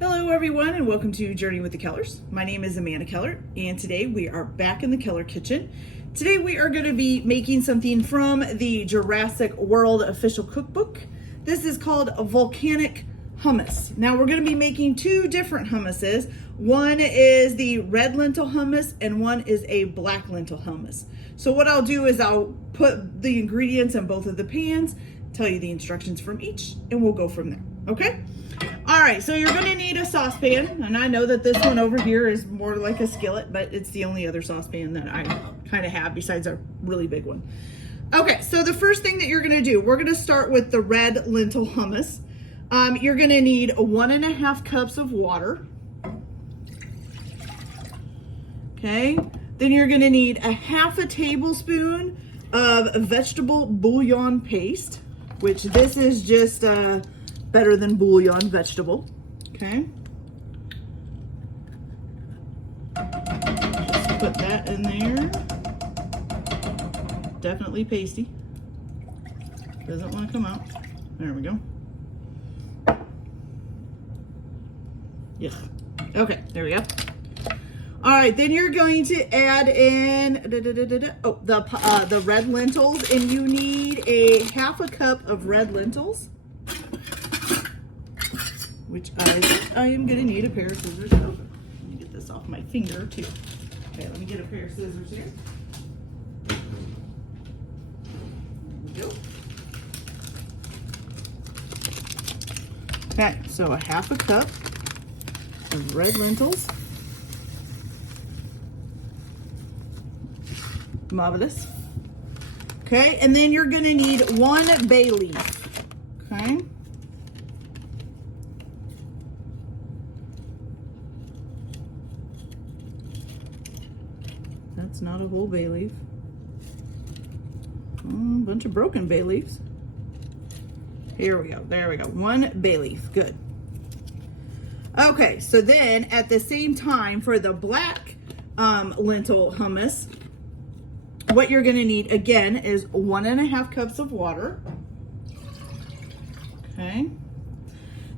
Hello everyone and welcome to Journey with the Kellers. My name is Amanda Keller and today we are back in the Keller kitchen. Today we are going to be making something from the Jurassic World official cookbook. This is called Volcanic Hummus. Now we're going to be making two different hummuses. One is the red lentil hummus and one is a black lentil hummus. So what I'll do is I'll put the ingredients in both of the pans, tell you the instructions from each, and we'll go from there, okay? All right, so you're gonna need a saucepan, and I know that this one over here is more like a skillet, but it's the only other saucepan that I kind of have besides a really big one. Okay, so the first thing that you're gonna do, we're gonna start with the red lentil hummus. You're gonna need 1.5 cups of water. Okay, then you're gonna need a 1/2 tablespoon of vegetable bouillon paste, which this is just better than bouillon vegetable. Okay. Just put that in there. Definitely pasty. Doesn't want to come out. There we go. Yeah. Okay, there we go. All right, then you're going to add in the red lentils, and you need a 1/2 cup of red lentils, which I am going to need a pair of scissors. Let me get this off my finger too. Okay, let me get a pair of scissors here. There we go. Okay, so a 1/2 cup of red lentils. Marvelous. Okay, and then you're going to need 1 bay leaf. Okay. That's not a whole bay leaf. A bunch of broken bay leaves. Here we go. There we go. 1 bay leaf. Good. Okay, so then at the same time for the black lentil hummus, what you're going to need again is 1.5 cups of water. Okay.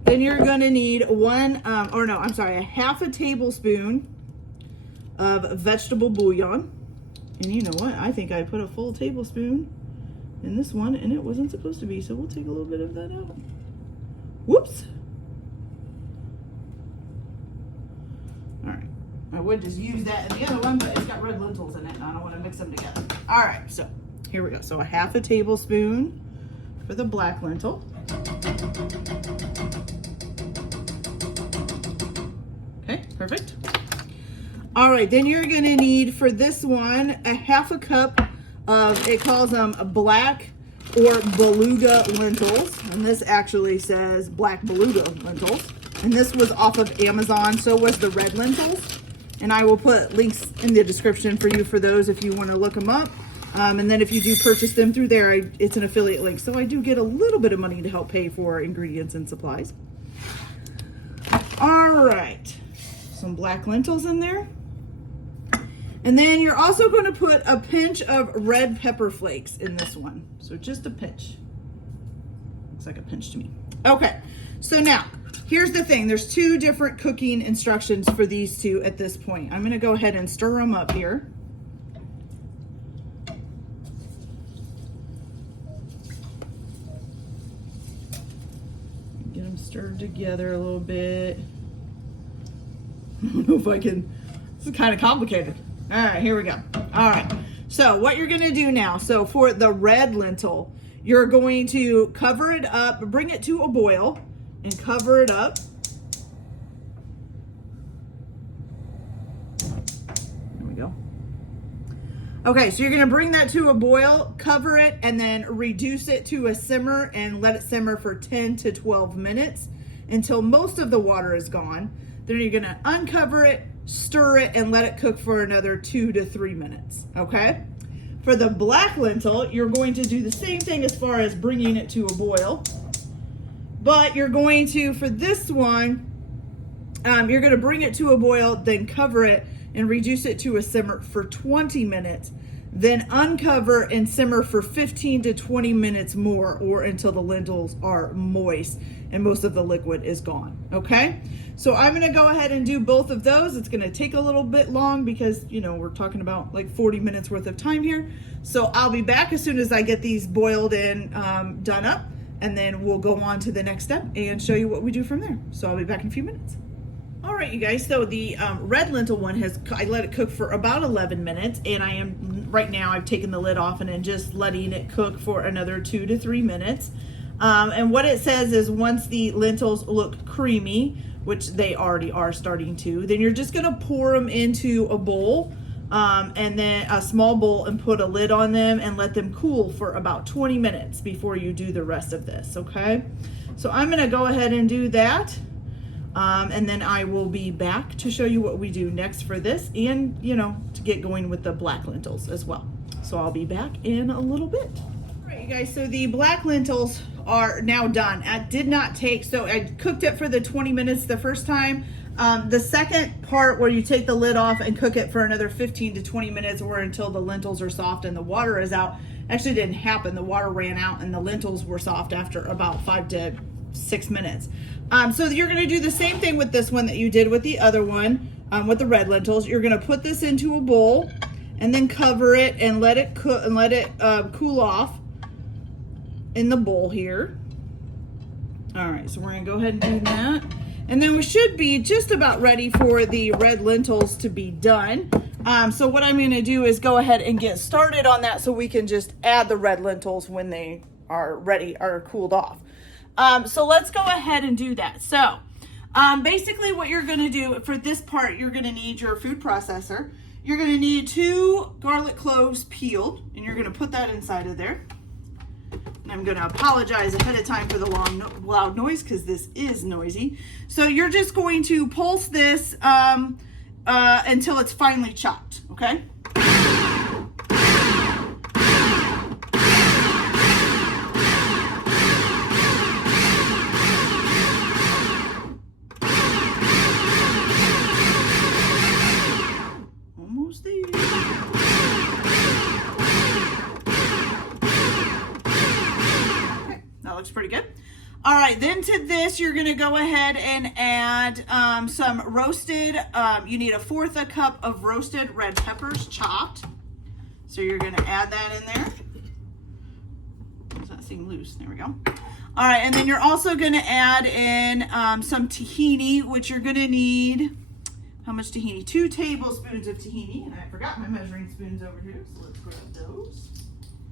Then you're going to need a 1/2 tablespoon of vegetable bouillon. And you know what? I think I put a full tablespoon in this one and it wasn't supposed to be, so we'll take a little bit of that out. Whoops. All right. I would just use that in the other one, but it's got red lentils in it and I don't want to mix them together. All right, so here we go. So a 1/2 tablespoon for the black lentil. Okay, perfect. All right, then you're gonna need for this one a 1/2 cup of, it calls them black or beluga lentils. And this actually says black beluga lentils. And this was off of Amazon, so was the red lentils. And I will put links in the description for you for those if you want to look them up. And then if you do purchase them through there, it's an affiliate link. So I do get a little bit of money to help pay for ingredients and supplies. All right, some black lentils in there. And then you're also going to put a pinch of red pepper flakes in this one. So just a pinch. Looks like a pinch to me. Okay, so now, here's the thing. There's 2 different cooking instructions for these two at this point. I'm going to go ahead and stir them up here. Get them stirred together a little bit. I don't know if I can. This is kind of complicated. All right, here we go. All right. So what you're going to do now, so for the red lentil, you're going to cover it up, bring it to a boil, and cover it up. There we go. Okay, so you're gonna bring that to a boil, cover it, and then reduce it to a simmer and let it simmer for 10 to 12 minutes until most of the water is gone. Then you're gonna uncover it, stir it, and let it cook for another 2 to 3 minutes, okay? For the black lentil, you're going to do the same thing as far as bringing it to a boil. But you're going to, for this one, you're going to bring it to a boil, then cover it and reduce it to a simmer for 20 minutes. Then uncover and simmer for 15 to 20 minutes more, or until the lentils are moist and most of the liquid is gone, okay? So I'm gonna go ahead and do both of those. It's gonna take a little bit long because, you know, we're talking about like 40 minutes worth of time here. So I'll be back as soon as I get these boiled and done up, and then we'll go on to the next step and show you what we do from there. So I'll be back in a few minutes. All right, you guys, so the red lentil one I let it cook for about 11 minutes, and right now I've taken the lid off and I'm just letting it cook for another 2 to 3 minutes. And what it says is once the lentils look creamy, which they already are starting to, then you're just gonna pour them into a bowl, and then a small bowl, and put a lid on them and let them cool for about 20 minutes before you do the rest of this, okay? So I'm gonna go ahead and do that. And then I will be back to show you what we do next for this, and, you know, to get going with the black lentils as well. So I'll be back in a little bit. All right, you guys, so the black lentils are now done. I did not take, so I cooked it for the 20 minutes the first time. The second part where you take the lid off and cook it for another 15 to 20 minutes, or until the lentils are soft and the water is out, actually didn't happen. The water ran out and the lentils were soft after about 5 to 6 minutes. So you're going to do the same thing with this one that you did with the other one, with the red lentils. You're going to put this into a bowl and then cover it and let it cook and let it cool off in the bowl here. All right, so we're going to go ahead and do that. And then we should be just about ready for the red lentils to be done. So what I'm going to do is go ahead and get started on that, so we can just add the red lentils when they are ready or cooled off. So let's go ahead and do that. So basically what you're going to do for this part, you're going to need your food processor. You're going to need 2 garlic cloves peeled, and you're going to put that inside of there. And I'm going to apologize ahead of time for the loud noise, because this is noisy. So you're just going to pulse this until it's finely chopped, okay? Looks pretty good. All right, then to this, you're going to go ahead and add some roasted, you need 1/4 cup of roasted red peppers chopped. So you're going to add that in there. Does that seem loose? There we go. All right, and then you're also going to add in some tahini, which you're going to need, how much tahini? 2 tablespoons of tahini, and I forgot my measuring spoons over here, so let's grab those.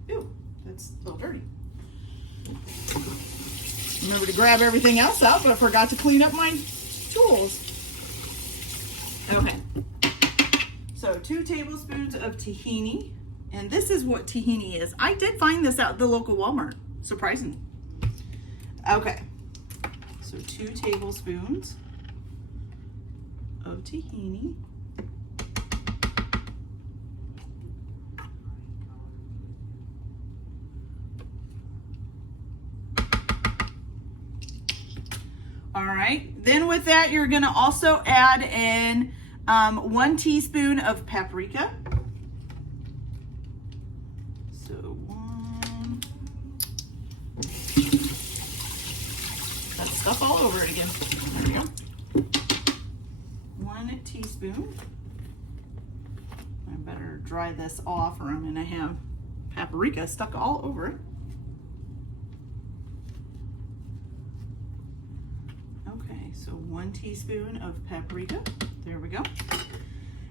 Ew, that's a little dirty. Remember to grab everything else out, but I forgot to clean up my tools. Okay, so 2 tablespoons of tahini, and this is what tahini is. I did find this out at the local Walmart, surprisingly. Okay, so 2 tablespoons of tahini. All right, then with that, you're gonna also add in 1 teaspoon of paprika. So 1, got stuff all over it again. There we go. 1 teaspoon. I better dry this off, or I'm gonna have paprika stuck all over it. So 1 teaspoon of paprika. There we go.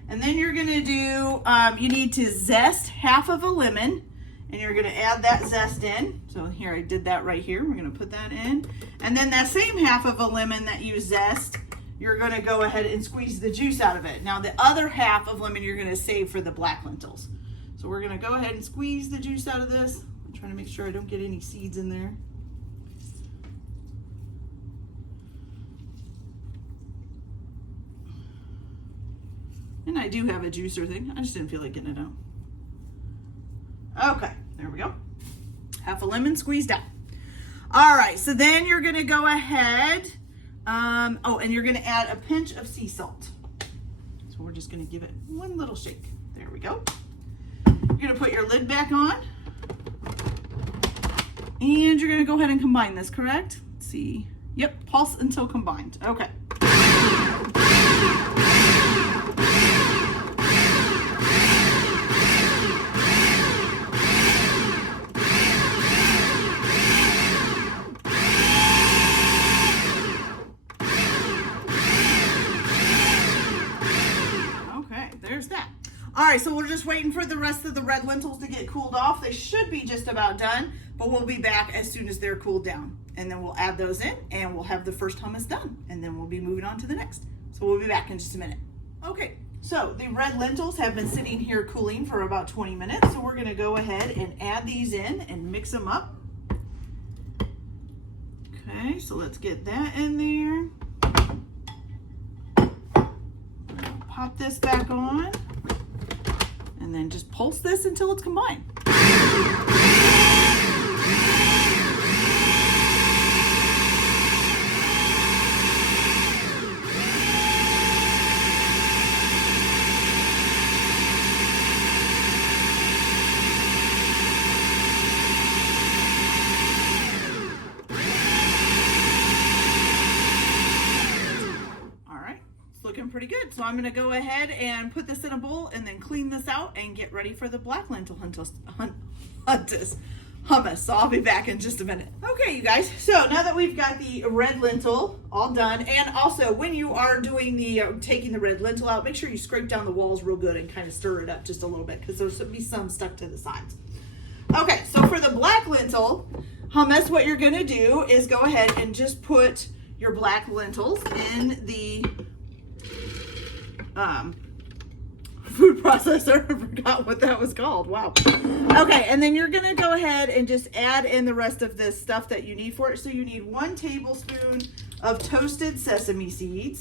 And then you're gonna do, you need to zest 1/2 of a lemon, and you're gonna add that zest in. So here, I did that right here. We're gonna put that in. And then that same 1/2 of a lemon that you zest, you're gonna go ahead and squeeze the juice out of it. Now the other 1/2 of lemon you're gonna save for the black lentils. So we're gonna go ahead and squeeze the juice out of this. I'm trying to make sure I don't get any seeds in there. And I do have a juicer thing. I just didn't feel like getting it out. Okay, there we go. 1/2 a lemon squeezed out. All right, so then you're gonna go ahead, and you're gonna add a pinch of sea salt. So we're just gonna give it 1 little shake. There we go. You're gonna put your lid back on. And you're gonna go ahead and combine this, correct? Let's see. Yep, pulse until combined. Okay. Okay, there's that. All right, so we're just waiting for the rest of the red lentils to get cooled off. They should be just about done, but we'll be back as soon as they're cooled down. And then we'll add those in and we'll have the first hummus done. And then we'll be moving on to the next. So we'll be back in just a minute. Okay, so the red lentils have been sitting here cooling for about 20 minutes. So we're gonna go ahead and add these in and mix them up. Okay, so let's get that in there. Pop this back on. And then just pulse this until it's combined. Pretty good. So I'm going to go ahead and put this in a bowl and then clean this out and get ready for the black lentil hummus. So I'll be back in just a minute. Okay, you guys. So now that we've got the red lentil all done, and also when you are doing the taking the red lentil out, make sure you scrape down the walls real good and kind of stir it up just a little bit because there's be some stuck to the sides. Okay, so for the black lentil hummus, what you're going to do is go ahead and just put your black lentils in the food processor. I forgot what that was called. Wow. Okay, and then you're gonna go ahead and just add in the rest of this stuff that you need for it. So you need 1 tablespoon of toasted sesame seeds.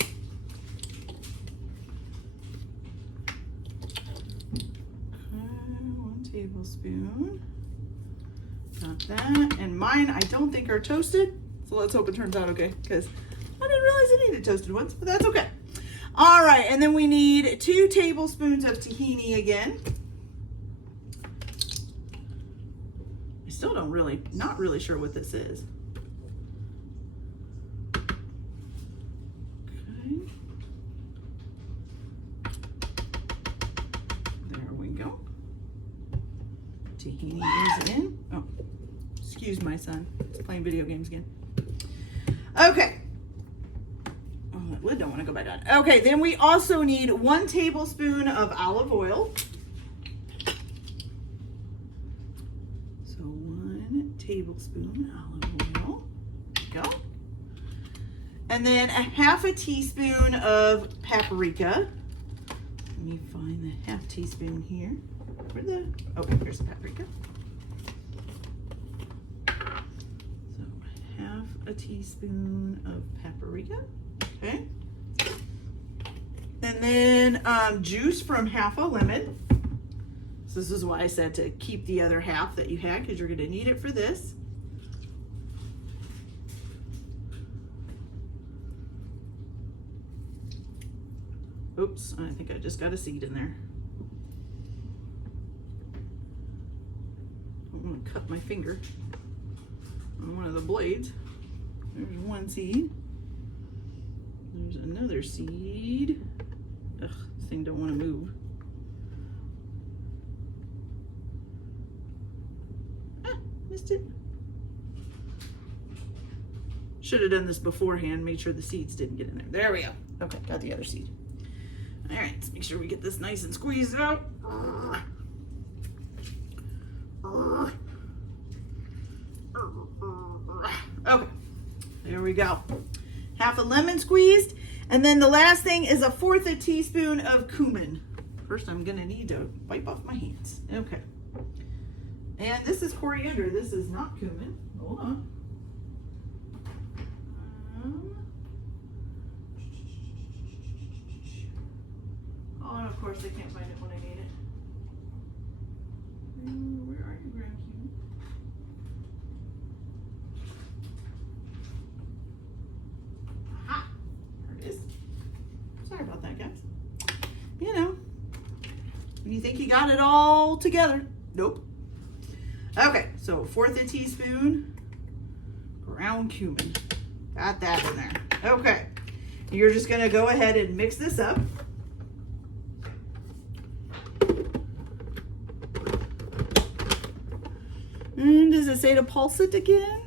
Okay, 1 tablespoon. Got that. And mine I don't think are toasted. So let's hope it turns out okay, because I didn't realize I needed toasted ones, but that's okay. All right, and then we need 2 tablespoons of tahini again. I still not really sure what this is. Okay. There we go. Tahini is in. Oh, excuse my son. He's playing video games again. Okay. Lid don't want to go back on. Okay, then we also need 1 tablespoon of olive oil. So 1 tablespoon olive oil. There we go. And then a 1/2 teaspoon of paprika. Let me find the 1/2 teaspoon here. Okay, here's the paprika. So 1/2 teaspoon of paprika. Okay. And then juice from 1/2 lemon. So this is why I said to keep the other 1/2 that you had, because you're going to need it for this. Oops, I think I just got a seed in there. I'm going to cut my finger on one of the blades. There's 1 seed. There's another seed. Ugh, this thing don't want to move. Ah, missed it. Should have done this beforehand, made sure the seeds didn't get in there. There we go. Okay, got the other seed. All right, let's make sure we get this nice and squeezed out. Okay, there we go. 1/2 lemon squeezed. And then the last thing is 1/4 teaspoon of cumin. First, I'm gonna need to wipe off my hands. Okay. And this is coriander. This is not cumin. Hold on. Oh, and of course I can't find it when I need it. Where are you, Grand Cumin? Sorry about that, guys. You know, You think you got it all together. Nope. Okay, so 1/4 teaspoon ground cumin. Got that in there. Okay, you're just gonna go ahead and mix this up. And does it say to pulse it again?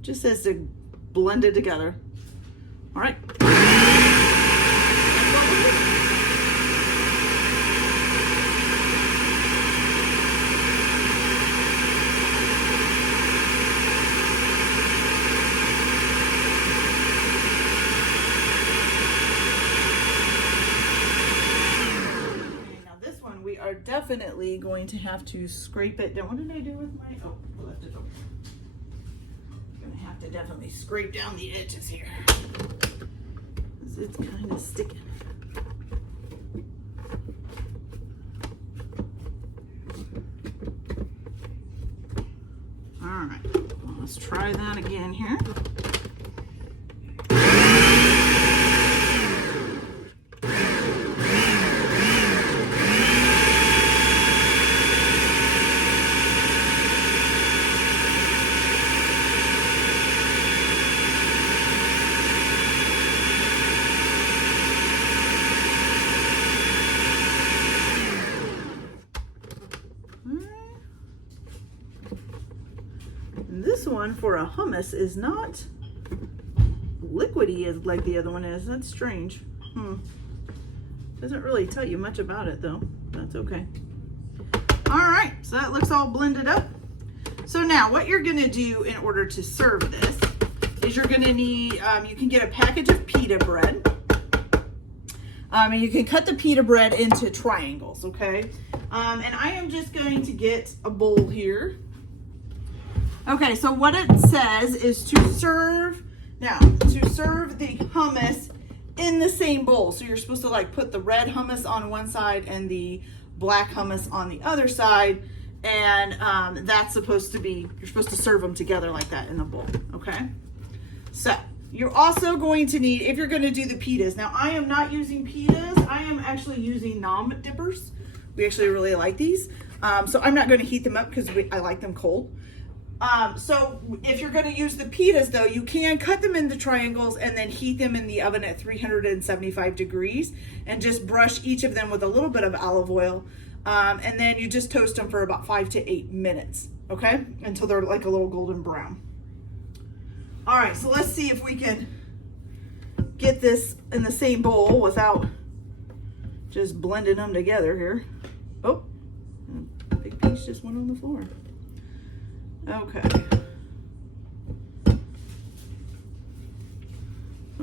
Just says to blend it together. All right. We are definitely going to have to scrape it down. What did I do with my, oh, I left it open. I'm gonna have to definitely scrape down the edges here. It's kind of sticking. All right, well, let's try that again here. This one for a hummus is not liquidy as like the other one is. That's strange. Doesn't really tell you much about it though. That's okay. All right, so that looks all blended up. So now what you're gonna do in order to serve this is you're gonna need, you can get a package of pita bread. And you can cut the pita bread into triangles, okay? And I am just going to get a bowl here. Okay, so what it says is to serve the hummus in the same bowl. So you're supposed to like put the red hummus on one side and the black hummus on the other side. And that's supposed to be, you're supposed to serve them together like that in the bowl, okay? So you're also going to need, if you're gonna do the pitas, now I am not using pitas, I am actually using nom dippers. We actually really like these. So I'm not gonna heat them up because I like them cold. So if you're going to use the pitas though, you can cut them into triangles and then heat them in the oven at 375 degrees and just brush each of them with a little bit of olive oil. And then you just toast them for about 5 to 8 minutes, okay? Until they're like a little golden brown. All right, so let's see if we can get this in the same bowl without just blending them together here. Oh, a big piece just went on the floor. Okay.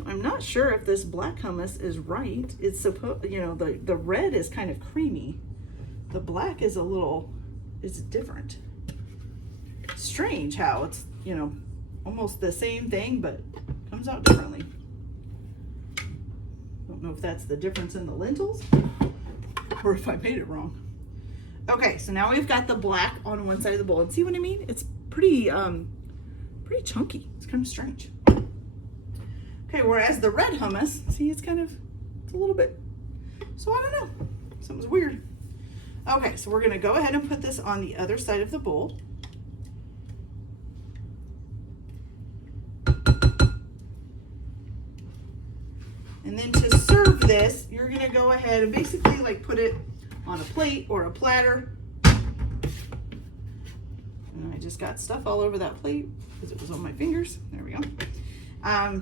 I'm not sure if this black hummus is right. It's supposed, you know, the red is kind of creamy. The black is a little, it's different. Strange how it's, you know, almost the same thing, but comes out differently. Don't know if that's the difference in the lentils or if I made it wrong. Okay, so now we've got the black on one side of the bowl. And see what I mean? It's pretty chunky. It's kind of strange. Okay, whereas the red hummus, see, it's a little bit, so I don't know. Something's weird. Okay, so we're gonna go ahead and put this on the other side of the bowl. And then to serve this, you're gonna go ahead and basically like put it on a plate or a platter. And I just got stuff all over that plate because it was on my fingers. There we go.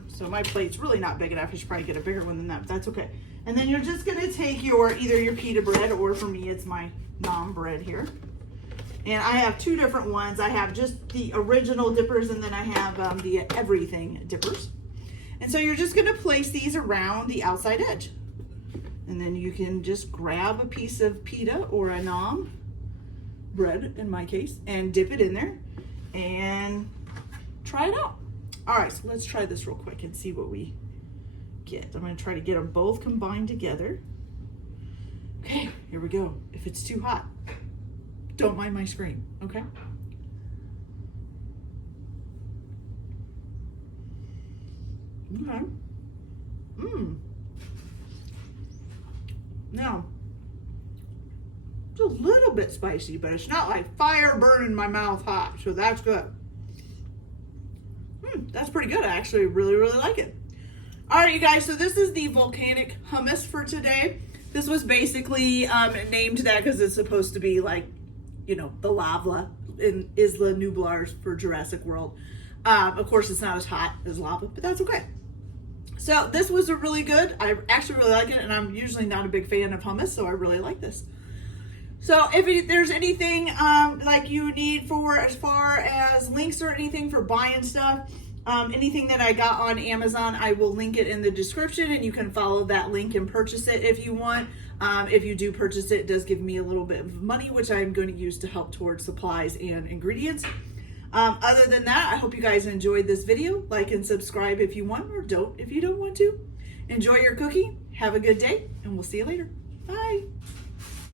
So my plate's really not big enough. I should probably get a bigger one than that, but that's okay. And then you're just gonna take either your pita bread, or for me, it's my nom bread here. And I have two different ones. I have just the original dippers, and then I have the everything dippers. And so you're just gonna place these around the outside edge. And then you can just grab a piece of pita or a nom bread, in my case, and dip it in there and try it out. All right, so let's try this real quick and see what we get. I'm gonna try to get them both combined together. Okay, here we go. If it's too hot, don't mind my scream, okay? Okay. Now, it's a little bit spicy, but it's not like fire burning my mouth hot, so that's good. That's pretty good. I actually really, really like it. All right, you guys, so this is the volcanic hummus for today. This was basically named that because it's supposed to be like, you know, the lava in Isla Nublar's for Jurassic World. Of course, it's not as hot as lava, but that's okay. So this was a really good. I actually really like it, and I'm usually not a big fan of hummus, so I really like this. So if there's anything like you need for as far as links or anything for buying stuff, anything that I got on Amazon, I will link it in the description, and you can follow that link and purchase it if you want. If you do purchase it, it does give me a little bit of money, which I'm going to use to help towards supplies and ingredients. Other than that, I hope you guys enjoyed this video. Like and subscribe if you want, or don't if you don't want to. Enjoy your cooking. Have a good day, and we'll see you later. Bye.